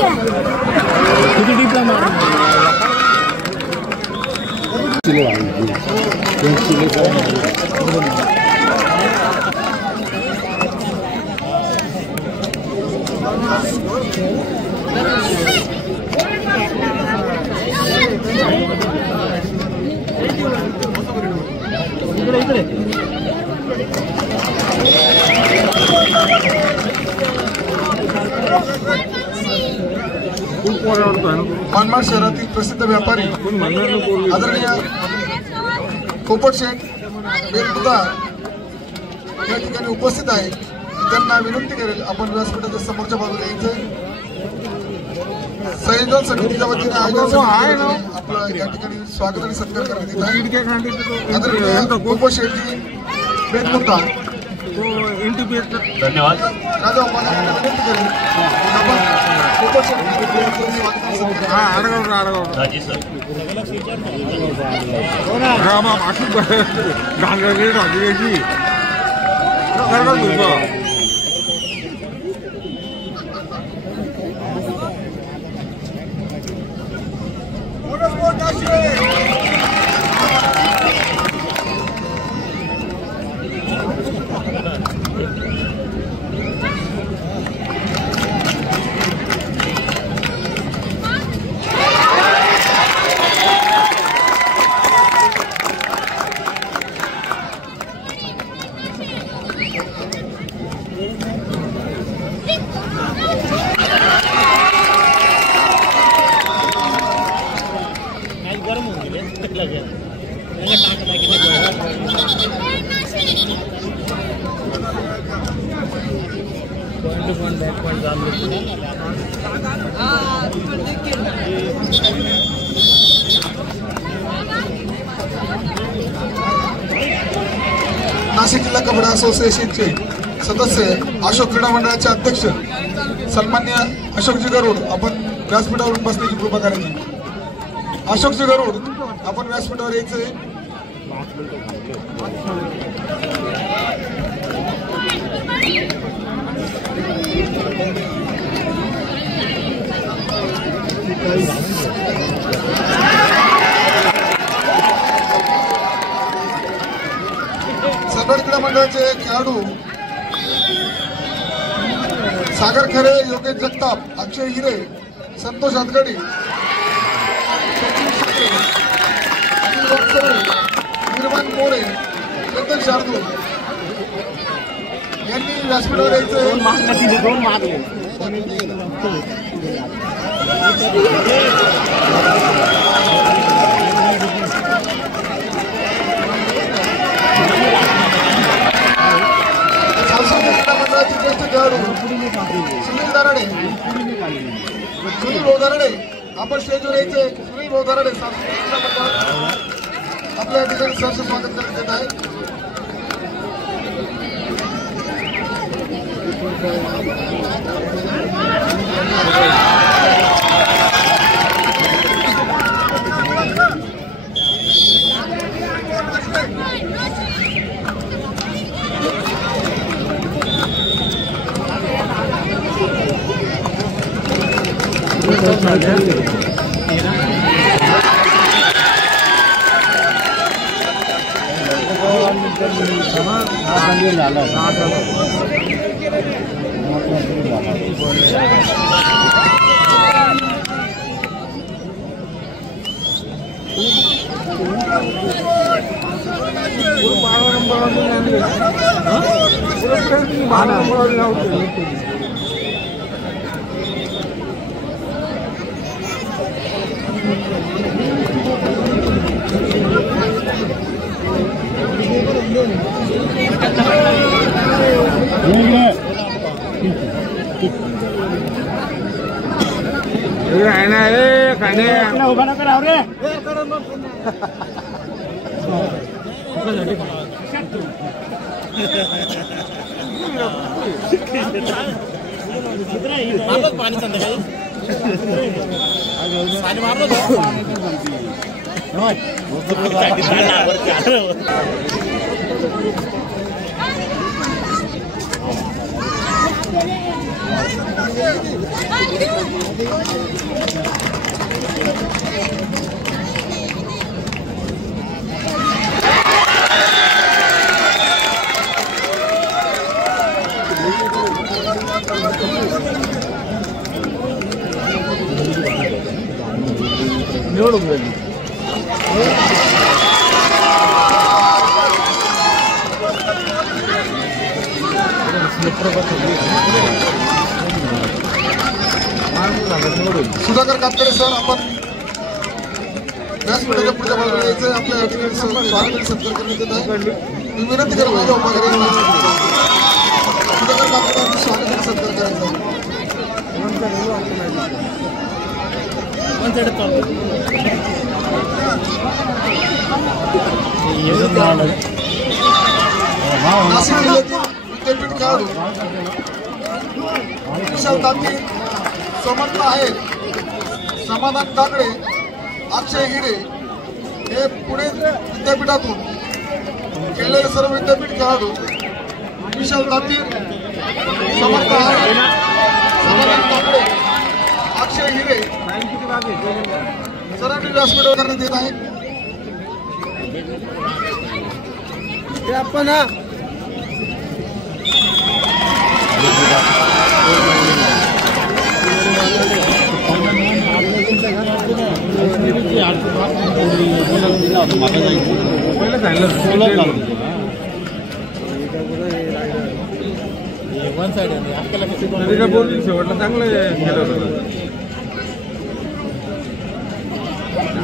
किती डिप्ला इकडे मनमाड शहरातील प्रसिद्ध व्यापारी आदरणीय पोपट शेठ सुद्धा या ठिकाणी उपस्थित आहेत. त्यांना विनंती करेल आपण व्यासपीठाच्या समोरच्या बाजूला यायचं. संयोजन समितीच्या वतीने आयोजन आपलं या ठिकाणी स्वागत आणि सत्कार करण्यात येत आहे. आदरणीय पोपट शेठजी बेतमुद्दा धन्यवाद. राजा मला विनंती करेल आपण पोपट शेठजी राजी सर नाशिक जिल्हा कबड्डी असोसिएशनचे सदस्य अशोक क्रीडा मंडळाचे अध्यक्ष सन्मान्य अशोकजी गरुड आपण व्यासपीठावरून बसण्याची कृपा करायची. अशोकजी गरुड आपण व्यासपीठावर यायचंय. सगळ क्रीडा मंडळाचे खेळाडू सागर खरे, योगेश जगताप, अक्षय हिरे, संतोष हातगडी, निर्माण मोरे, चंदन शार्दूल यांनी व्यासपीठावर यायचं. मंडळाचे ज्येष्ठ खेळाडू सुनील दाराडे, सुनील भाऊ आपण स्टेजवर यायचे. सुनील भाऊ दाराडे आपल्या ठिकाणी सहर्ष स्वागत करण्यात येत आहे. निवडून गेली. सुधाकर कातकडे सर, आपण व्यासपीठाच्या पुढच्या बाजूला यायचं. आपल्या या ठिकाणी स्वागत सत्कार करण्यात येत आहे. मी विनंती करतो माझ्या उपकार्यांना सुधाकर कातकडेंचं स्वागत आणि सत्कार करायचा आहे. नाशिक जिल्ह्यातील विद्यापीठ खेळाडू विशाल तांबे, समर्थ आहेत, समाधान काकडे, अक्षय हिरे हे पुणे विद्यापीठातून खेळलेले सर्व विद्यापीठ खेळाडू विशाल तांबे, समर्थ आहेत, समाधान काकडे, अक्षय हिरे सरांनी व्यासपीठावर करण्यात येत आहे. आपण वन साइड बोलली शेवटला चांगलं केलं होतं.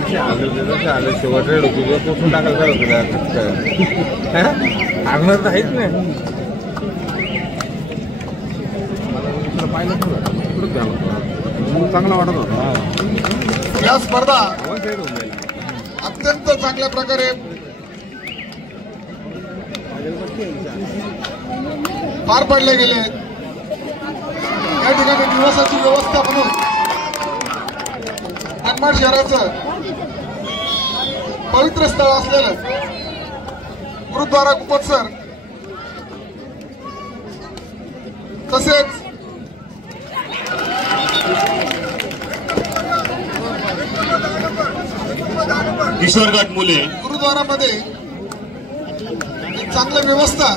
आलं शेवट रेड होती पोसून टाकायला होतं आगणार तर आहेच नाही. चांगला वाटत होता. या स्पर्धा अत्यंत चांगल्या प्रकारे पार पडले गेले आहेत. या ठिकाणी निवासाची व्यवस्था म्हणून मनमाड शहराचं पवित्र स्थळ असलेलं गुरुद्वारा कुपतसर तसेच किशोरगड मुले गुरुद्वारामध्ये एक चांगली व्यवस्था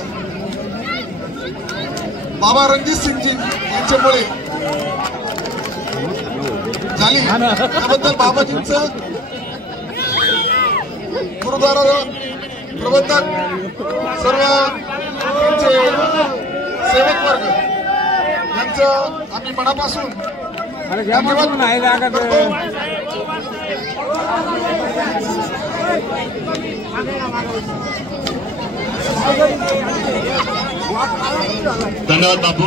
बाबा रणजित सिंगजी यांच्यामुळे झाली. त्याबद्दल बाबाजींचं गुरुद्वारा प्रबंधक सर्व त्यांचे सेवक वर्ग यांचं आम्ही मनापासून धन्यवाद करतो. धन्यवाद बापू.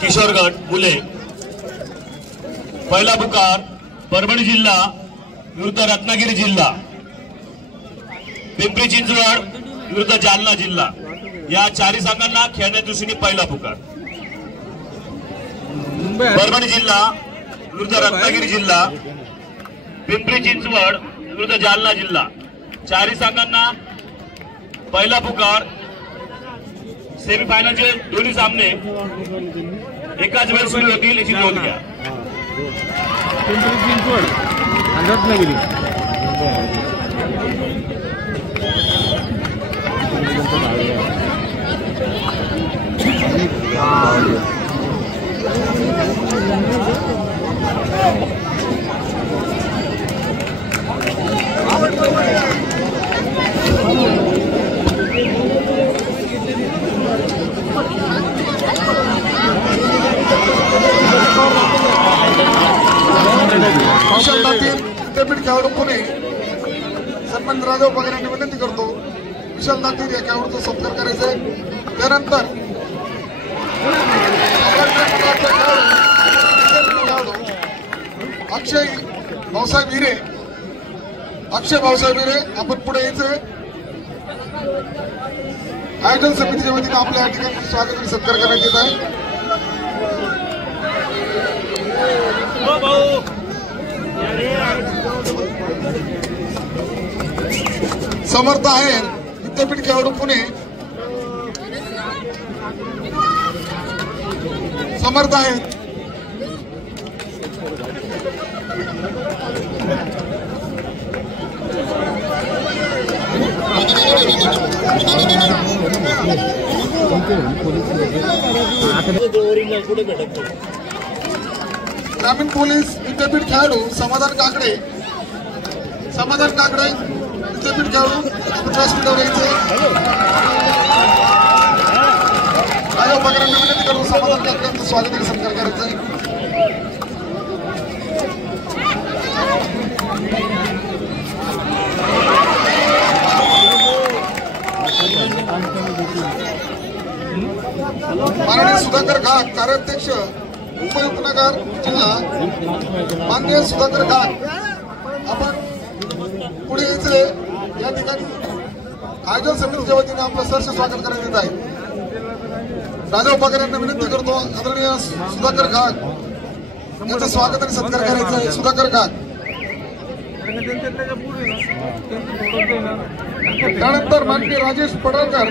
किशोरगड मुले पहिला पुकार परभणी जिल्हा विरुद्ध रत्नागिरी जिल्हा, पिंपरी चिंचवड विरुद्ध जालना जिल्हा या चारही संघांना खेळण्याच्या दृष्टीने पहिला पुकार. परभणी जिल्हा विरुद्ध रत्नागिरी जिल्हा, पिंपरी चिंचवड विरुद्ध जालना जिल्हा चारही संघांना पहिला पुकार. सेमीफायनलचे दोन्ही सामने एकाच वेळेस सुरू होतील याची नोंद घ्या. पिंपरी चिंचवड आणि रत्नागिरी विद्यापीठ खेळाडू पुणे सन्मान राजा उपकारांनी विनंती करतो. विशाल दातीर या खेळाडूचा सत्कार करायचा आहे. त्यानंतर अक्षय भाऊसाहेब हिरे, अक्षय भाऊसाहेब हिरे आपण पुढे यायचं. आयोजन समितीच्या वतीने आपल्या या ठिकाणी स्वागत आणि सत्कार करण्यात येत आहे. समर्थ आहे विद्यापीठ खेळाडू पुणे, समर्थ आहे ग्रामीण पोलीस विद्यापीठ खेळाडू समाधान काकडे विद्यापीठ खेळाडू आपण व्यासपीठावर यायचे. माझ्या उपकरणांना विनंती करून समाधान काकड्यांचं स्वागत आणि सत्कार करायचं आहे. माननीय सुधाकर घाट कार्याध्यक्ष मुंबई उपनगर जिल्हा माननीय सुधाकर घाट आपण पुढे यायचे. या ठिकाणी आयोजन समितीच्या वतीने आपलं सहर्ष स्वागत करण्यात येत आहे. राजा उपकरणांना विनंती करतो आदरणीय सुधाकर घाट यांचं स्वागत आणि सत्कार करायचं आहे. सुधाकर घाट त्यानंतर माननीय राजेश पडळकर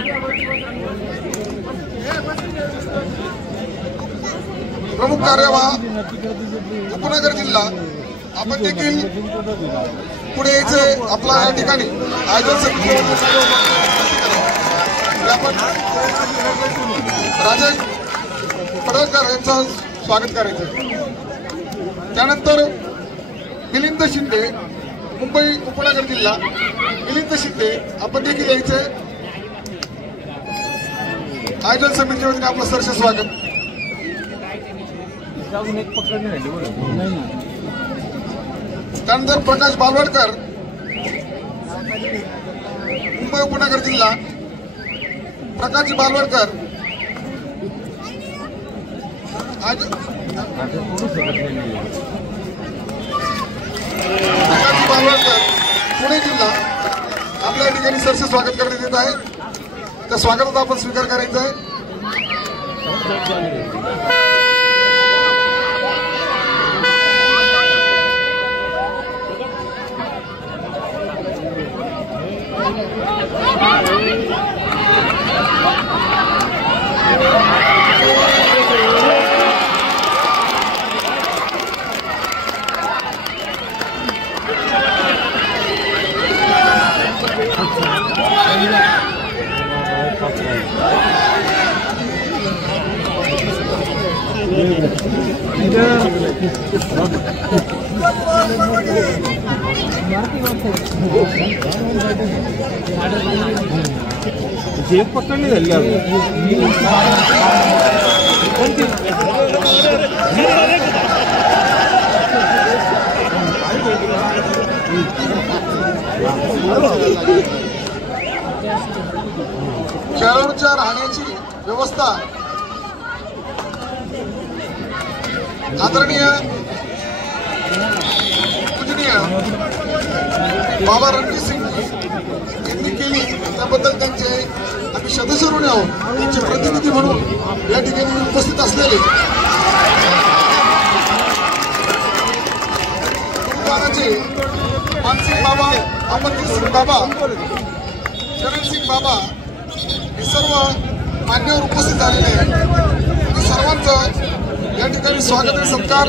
प्रमुख कार्यवाह उपनगर जिल्हा आपण देखील पुढे यायचे. आपला या ठिकाणी आयोजन समिती आपण राजेश पडळकर यांचं स्वागत करायचं. त्यानंतर मिलिंद शिंदे मुंबई उपनगर जिल्हा मिलिंद शिंदे आपण देखील यायचे. आयोजन समितीच्या वतीने आपलं सहर्ष स्वागत. त्यानंतर प्रकाश बालवडकर मुंबई उपनगर जिल्हा प्रकाश बालवडकर पुणे जिल्हा आपल्या ठिकाणी सहर्ष स्वागत करण्यात येत आहे. त्या स्वागताचा आपण स्वीकार करायचा आहे. जेब पकडली झाली खेळाडूंच्या राहण्याची व्यवस्था आदरणीय पूजनीय बाबा रणजीत सिंग यांनी केली. त्याबद्दल त्यांचे आम्ही सदस्य ऋणी आहोत. त्यांचे प्रतिनिधी म्हणून या ठिकाणी उपस्थित असलेले गुरुद्वाराचे मानसिंग बाबा अमरजीत सिंग बाबा चरण सिंग बाबा हे सर्व मान्यवर उपस्थित झालेले आहेत. सर्वांचं या ठिकाणी स्वागत आणि सत्कार.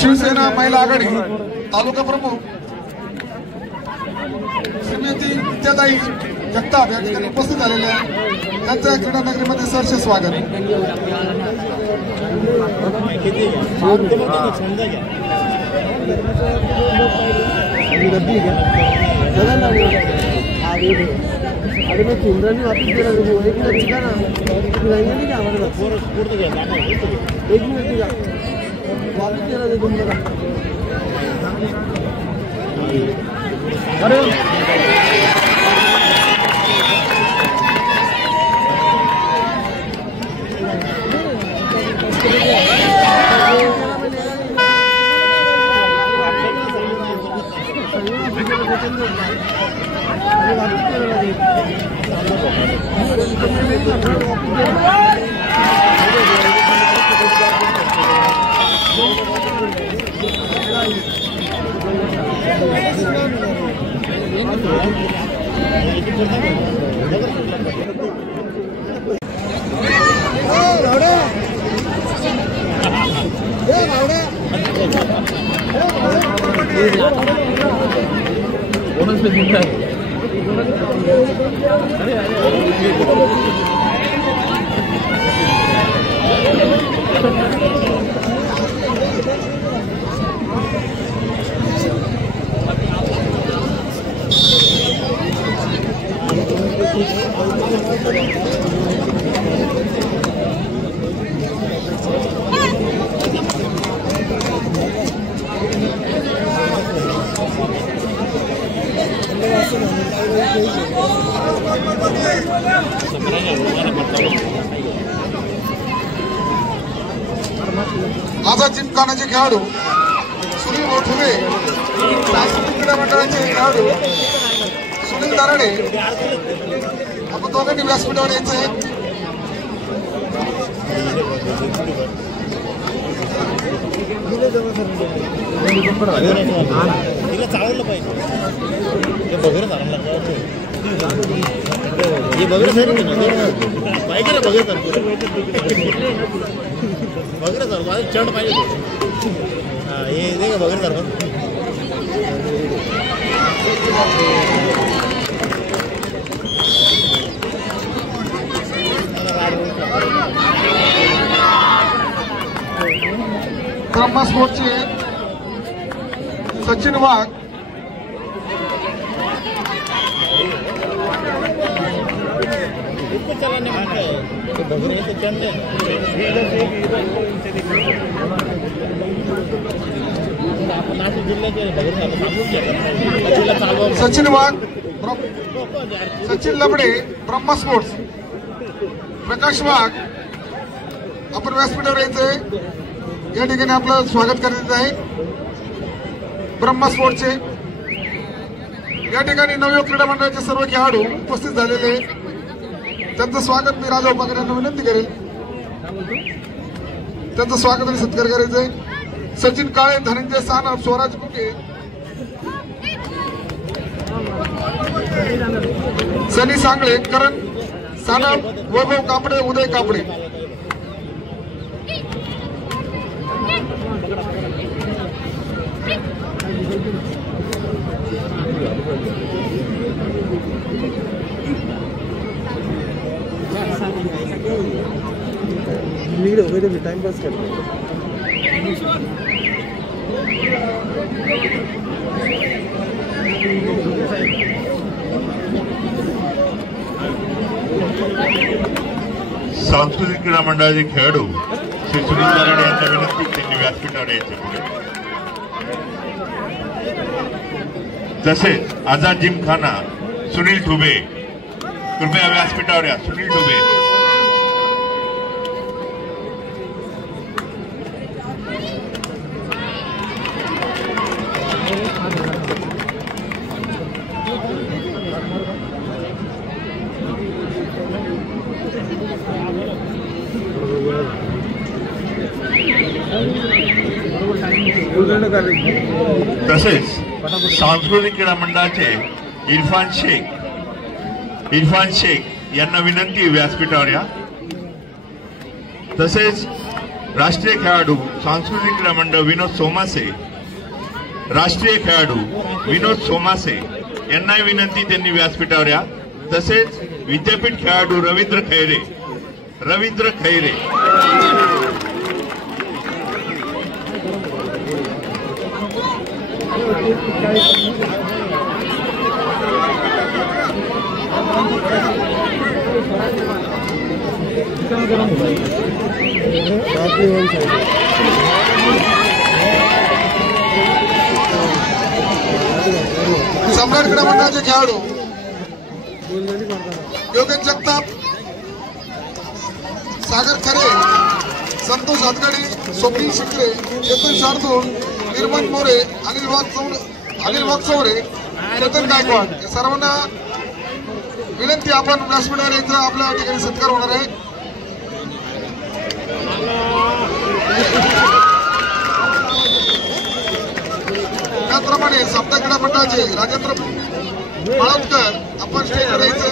शिवसेना महिला आघाडी तालुका प्रमुख श्रीमती विद्याताई जगताप या ठिकाणी उपस्थित झालेले आहेत. त्यांच्या क्रीडा नगरीमध्ये सहर्ष स्वागत. अरे मैं चुंदरा नहीं वापस दे रहा हूँ. एक मिनट दिखा ना, नहीं क्या हमारे पास एक मिनट दिखा वापस दे रहा था तुम लोग. अरे आझाद जिमखानाचे खेळाडू सुनील मोठुरे, सांस्कृतिक क्रीडा मंडळाचे खेळाडू सुनील दाराडे, आपण दोघांनी व्यासपीठावर यायचं आहे. चालवलं पाहिजे बघर चालवलं हे बघर पाहिजे ना बघर बघर चालू चढ पाहिजे हे दे का बघर चालव ब्रह्मा स्पोर्ट्सचे सचिन वाघ, चलाने बघर नाशिक जिल्ह्याचे बघर सचिन वाघ, सचिन लबडे ब्रह्मा स्पोर्ट्स, प्रकाश वाघ आपण व्यासपीठावर यायचंय. या ठिकाणी आपलं स्वागत करण्यात आहे. ब्रह्मा स्पोर्ट्सचे या ठिकाणी नवयुवक क्रीडा मंडळाचे सर्व खेळाडू उपस्थित झालेले, त्यांचं स्वागत मी राजा उपाकर यांना विनंती करेल. त्यांचं स्वागत आणि सत्कार करायचंय. सचिन काळे, धनंजय सानप, स्वराज कुके, सनी सांगळे, करण सानप, वैभव कापडे, उदय कापडे. टाइमपास करते सांस्कृतिक क्रीडा मंडळाचे खेळाडू श्री सुनील दाराडे यांच्या विनंती त्यांनी व्यासपीठावर यायचे पुढे. तसेच आझाद जिमखाना सुनील ठुबे, कृपया व्यासपीठावर या. सुनील ठुबे, तसेच सांस्कृतिक क्रीडा मंडळाचे इरफान शेख यांना विनंती व्यासपीठावर या. तसेच राष्ट्रीय खेळाडू सांस्कृतिक क्रीडा मंडळ विनोद सोमासे, राष्ट्रीय खेळाडू विनोद सोमासे यांनाही विनंती त्यांनी व्यासपीठावर या. तसेच विद्यापीठ खेळाडू रवींद्र खैरे सम्राट क्रीडा मंडळाचे खेळाडू योगेश जगताप, सागर खरे, संतोष हातगडी, स्वप्नील शिकरे, चेतन शार्दूल, निर्मल मोरे, अनिल वाघचौरे, चेतन गायकवाड या सर्वांना विनंती, आपण व्यासपीठावर यायचं, आपल्या ठिकाणी सत्कार होणार आहे. त्याचप्रमाणे सप्ताह क्रीडा मंडळाचे राजेंद्र माळवकर आपण स्टेजवर यायचं.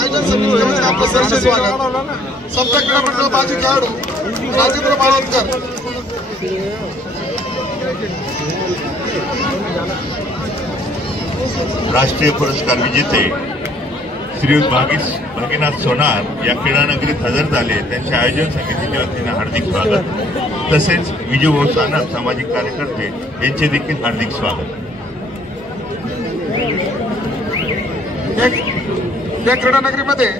आयोजन समितीकडून आपलं सहर्ष स्वागत. सप्ताह क्रीडा मंडळ माजी खेळाडू राजेंद्र माळवकर. राष्ट्रीय पुरस्कार विजेते श्री भागीनाथ सोनार या क्रीडा नगरीत हजर झाले. त्यांच्या आयोजन समितीच्या वतीने हार्दिक स्वागत. तसेच विजूभाऊ सानप सामाजिक कार्यकर्ते यांचे देखील हार्दिक स्वागत. या क्रीडा नगरीमध्ये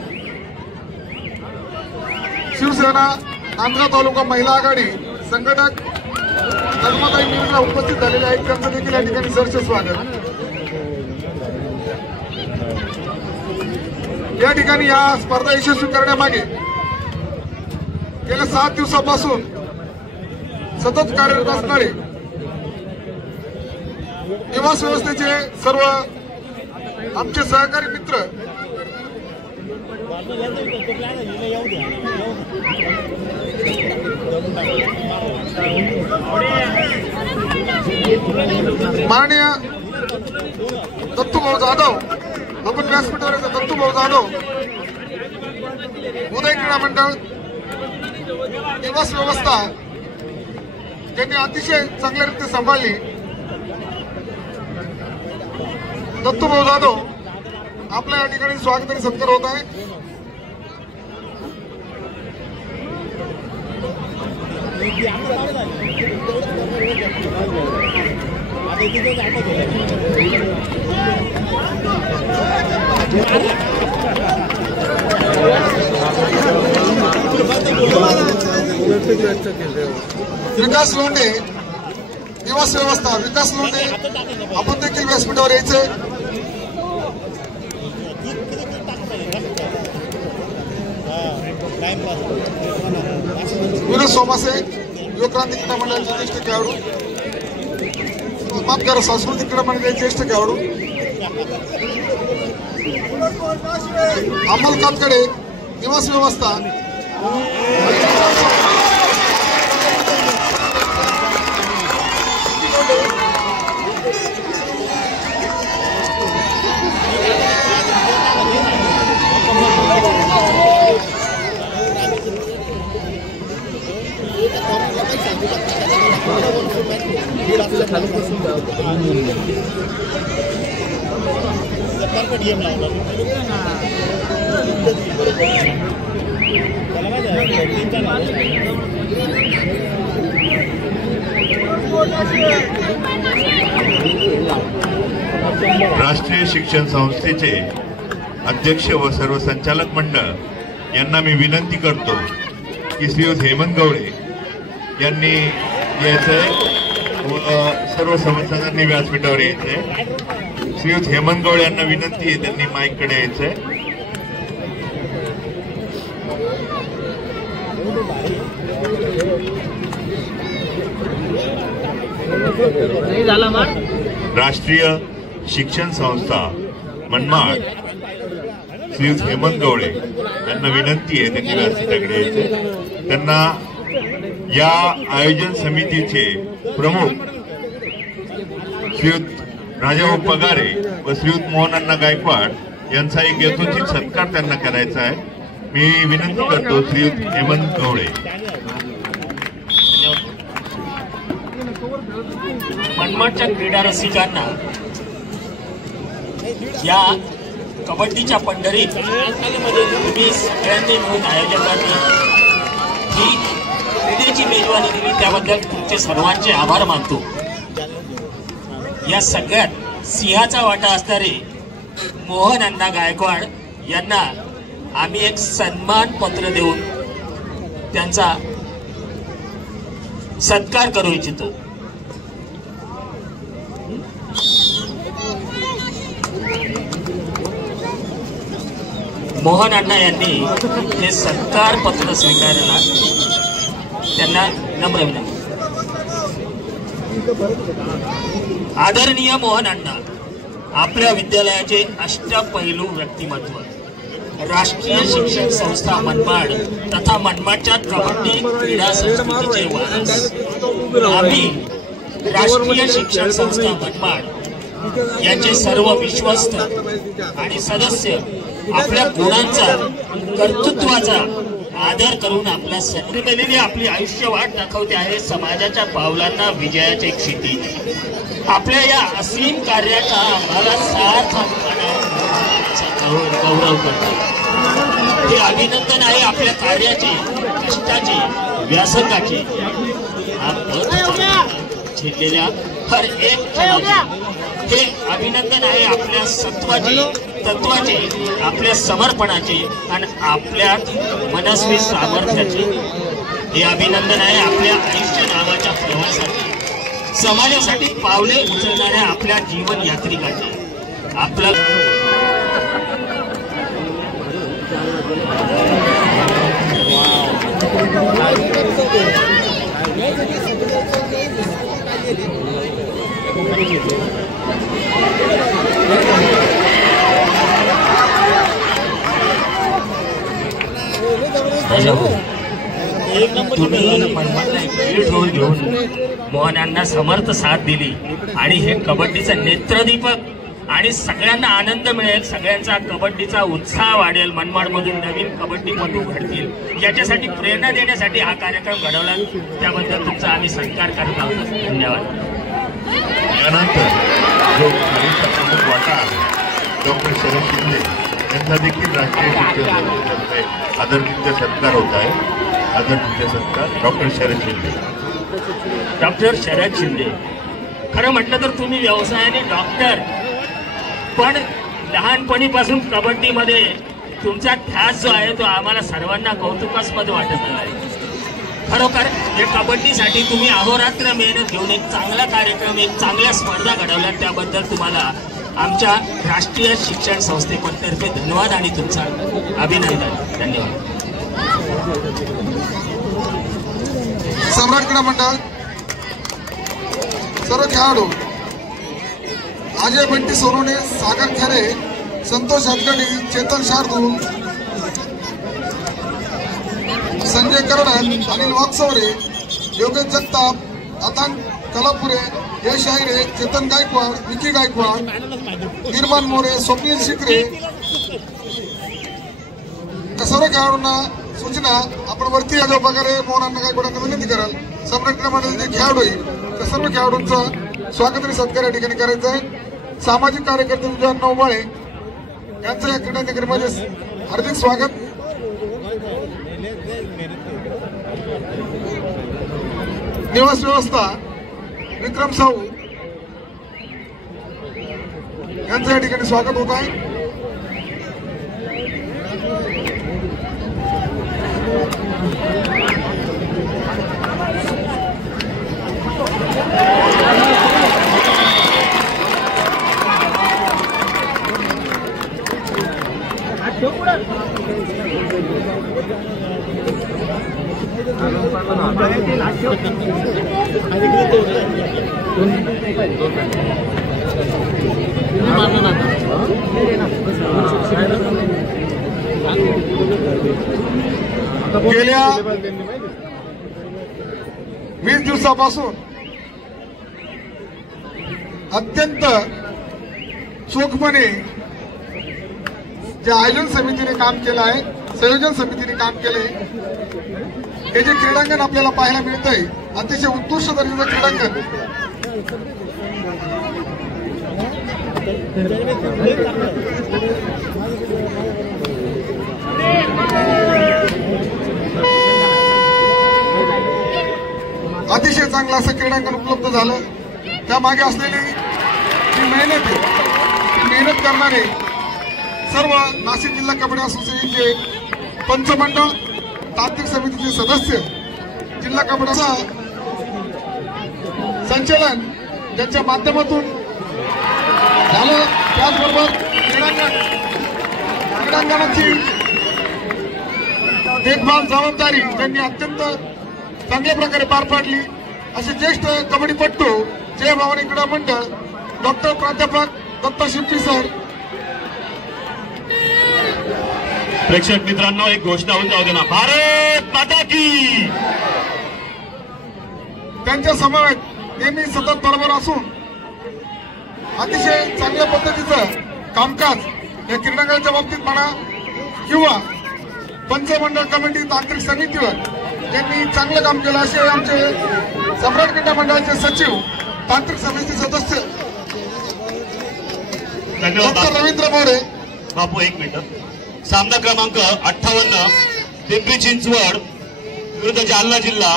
शिवसेना नांदगाव तालुका महिला आघाडी संघटक नर्मदाई मिरला उपस्थित झालेले आहेत. त्यांचं देखील या ठिकाणी सहर्ष स्वागत. या ठिकाणी या स्पर्धा यशस्वी करण्यामागे गेल्या 7 दिवसापासून सतत कार्यरत असणारे निवास व्यवस्थेचे सर्व आमचे सहकारी मित्र माननीय दत्तूभाऊ जाधव, आपण व्यासपीठावर येतो. दत्तूभाऊ जाधव, उदय क्रीडा मंडळ निवास व्यवस्था त्यांनी अतिशय चांगल्यारीत्या सांभाळली. दत्तूभाऊ जाधव आपल्या या ठिकाणी स्वागत आणि सत्कार होत आहे. विकास लोंढे निवास व्यवस्था, विकास लोंढे आपण देखील व्यासपीठावर यायचे. विनोद सोमासे युवक्रांती क्रीडा मंडळाचे ज्येष्ठ खेळाडू, माफ करा सांस्कृतिक क्रीडा मंडळाचे ज्येष्ठ खेळाडू. अमोल कातकडे निवास व्यवस्था. राष्ट्रीय शिक्षण संस्थेचे अध्यक्ष व सर्व संचालक मंडळ यांना मी विनंती करतो की श्रीयुत हेमंत गवळे यांनी यायचंय व सर्व सभासदांनी व्यासपीठावर यायचंय. श्रीयुत हेमंत गवळे यांना विनंती आहे, त्यांनी माईककडे यायचंय. राष्ट्रीय शिक्षण संस्था मनमाड श्रीयुत हेमंत गवळे यांना विनंती आहे, त्यांनी व्यासपीठाकडे यायचंय. त्यांना या आयोजन समितीचे प्रमुख श्रीयुत राजाभाऊ पगारे व श्रीयुत मोहनअण्णा गायकवाड यांचा एक यथोचित सत्कार त्यांना करायचा आहे. मी विनंती करतो श्रीयुत हेमंत गवळे. मनमाडच्या क्रीडा रसिकांना या कबड्डीच्या पंढरीत तुम्ही सगळ्यांनी मिळून आयोजकांनी ही क्रीडेची मेजवानी दिली, त्याबद्दल तुमचे सर्वांचे आभार मानतो. या सगळ्यात सिंहाचा वाटा असणारे मोहनअण्णा गायकवाड यांना आम्ही एक सन्मान पत्र देऊन त्यांचा सत्कार करू इच्छितो. मोहनअण्णा यांनी हे सत्कार पत्र स्वीकारला, त्यांना नम्र विनंती. आदरणीय मोहनअण्णा, आपल्या विद्यालयाचे अष्टपैलू व्यक्तिमत्व, राष्ट्रीय शिक्षण संस्था मनमाड तथा मनमाडच्या कबड्डी क्रीडा संस्कृतीचे वारस आम्ही राष्ट्रीय शिक्षण संस्था मनमाड यांचे सर्व विश्वस्त आणि सदस्य आपल्या गुणांचा, कर्तृत्वाचा आदर करून आपला सन्मान केलेली आपली आयुष्य वाट दाखवते आहे समाजाच्या पावलांना विजयाचे क्षितिज। आपल्या या असीम कार्याचा आम्हाला सार्थपणे गौरव करतो। हे अभिनंदन आहे आपल्या कार्याचे, कष्टाचे, व्यासंगाचे, झेललेल्या हर एक क्षणाचे। हे अभिनंदन आहे आपल्या सत्वाचे, तत्वाचे, आपल्या समर्पणाचे आणि आपल्या मनस्वी सामर्थ्याचे। हे अभिनंदन आहे आपल्या आयुष्य नावाच्या प्रवासाचे, समाजासाठी पावले उचलणाऱ्या आपल्या जीवन यात्रिकाचे। आपला तुम्ही मनमाडला एक लीड रोल घेऊन मोहनांना समर्थ साथ दिली आणि हे कबड्डीचं नेत्रदीपक आणि सगळ्यांना आनंद मिळेल, सगळ्यांचा कबड्डीचा उत्साह वाढेल, मनमाडमधून नवीन कबड्डीपटू घडतील याच्यासाठी प्रेरणा देण्यासाठी हा कार्यक्रम घडवला, त्याबद्दल तुमचा आम्ही सत्कार करत आहोत। धन्यवाद। यानंतर जो खालीचा प्रमुख वाटा डॉक्टर शरद शिंदे यांचा देखील राष्ट्रीय शिक्षण संस्थेतर्फे आदरणीय सत्कार होत आहे। आदरणीय सत्कार डॉक्टर शरद शिंदे। डॉक्टर शरद शिंदे, खरं म्हटलं तर तुम्ही व्यवसायाने डॉक्टर, पण लहानपणीपासून कबड्डीमध्ये तुमचा ध्यास जो आहे तो आम्हाला सर्वांना कौतुकास्पद वाटत आहे। खरोखर या कबड्डीसाठी तुम्ही अहोरात्र मेहनत घेऊन एक चांगला कार्यक्रम, एक चांगल्या स्पर्धा घडवल्या, त्याबद्दल तुम्हाला आमच्या राष्ट्रीय शिक्षण संस्थेतर्फे धन्यवाद आणि तुमचा अभिनंदन। धन्यवाद। सम्राट क्रीडा मंडळ, सर्व खेळाडू अजय बंटी सोनवणे, सागर खरे, संतोष हतगडी, चेतन शार्दूल, संजय कर्णन, अनिल वाकसवरे, योगेश जगताप, अतांग कलापुरे, यश आयरे, चेतन गायकवाड, विकी गायकवाड, निर्माण मोरे, स्वप्नील शिकरे, सर्व खेळाडूंना सूचना, आपण वरती यादव पगारे मोहनांना गायकवाडांना विनंती कराल। सम्राट क्रीडा मंडळाचे जे खेळाडू आहे त्या सर्व खेळाडूंचा स्वागत आणि सत्कार या ठिकाणी करायचा आहे। सामाजिक कार्यकर्ते विजय नवमाळे यांचं या क्रीडा नगरीमध्ये हार्दिक स्वागत। निवास व्यवस्था विक्रम साहू यांचं या ठिकाणी स्वागत होत आहे। गेल्या 20 दिवसापासून अत्यंत चोखपणे जे आयोजन समितीने काम केलं आहे, संयोजन समितीने काम केले, हे जे क्रीडांगण आपल्याला पाहायला मिळतंय अतिशय उत्कृष्ट दर्जाचं क्रीडांगण। अतिशय चांगलं असं क्रीडांगण उपलब्ध झालं। त्यामागे असलेली जी मेहनत आहे, ती मेहनत करणारे सर्व नाशिक जिल्हा कबड्डी असोसिएशनचे पंचमंडळ, तांत्रिक समितीचे सदस्य, जिल्हा कबड्डीचा संचालन ज्यांच्या माध्यमातून झालं, त्याचबरोबर क्रीडांगणाची देखभाल जबाबदारी त्यांनी अत्यंत चांगल्या प्रकारे पार पाडली। असे ज्येष्ठ कबड्डीपटू जय भवानी क्रीडा मंडळ डॉक्टर प्राध्यापक दत्ता शिप्पी सर. प्रेक्षक मित्रांनो, एक घोषणा होऊन जाऊ दे ना. भारत माता की. त्यांच्या समवेत नेहमी सतत बरोबर असून अतिशय चांगल्या पद्धतीचं कामकाज या क्रीडांगणाच्या बाबतीत म्हणा किंवा पंचमंडळ कमिटी तांत्रिक समितीवर ज्यांनी चांगलं काम केलं असे आमचे सम्राट क्रीडा मंडळाचे सचिव, तांत्रिक समिती सदस्य डॉक्टर रवींद्र मोरे. बापू एक मिनिट. सामना क्रमांक 58 पिंपरी चिंचवड विरुद्ध जालना जिल्हा,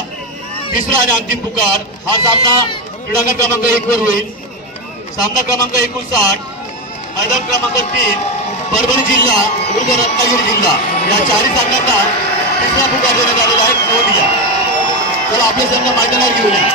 तिसरा आणि अंतिम पुकार. हा सामना क्रीडांगण क्रमांक 1 वर होईल. सामना क्रमांक 59 मैदान क्रमांक 3 परभणी जिल्हा विरुद्ध रत्नागिरी जिल्हा. या चारही सामन्यांना तिसरा पुकार देण्यात आलेला आहे. नोंद घ्या. तर आपले संघ मैदानावर घेऊन या.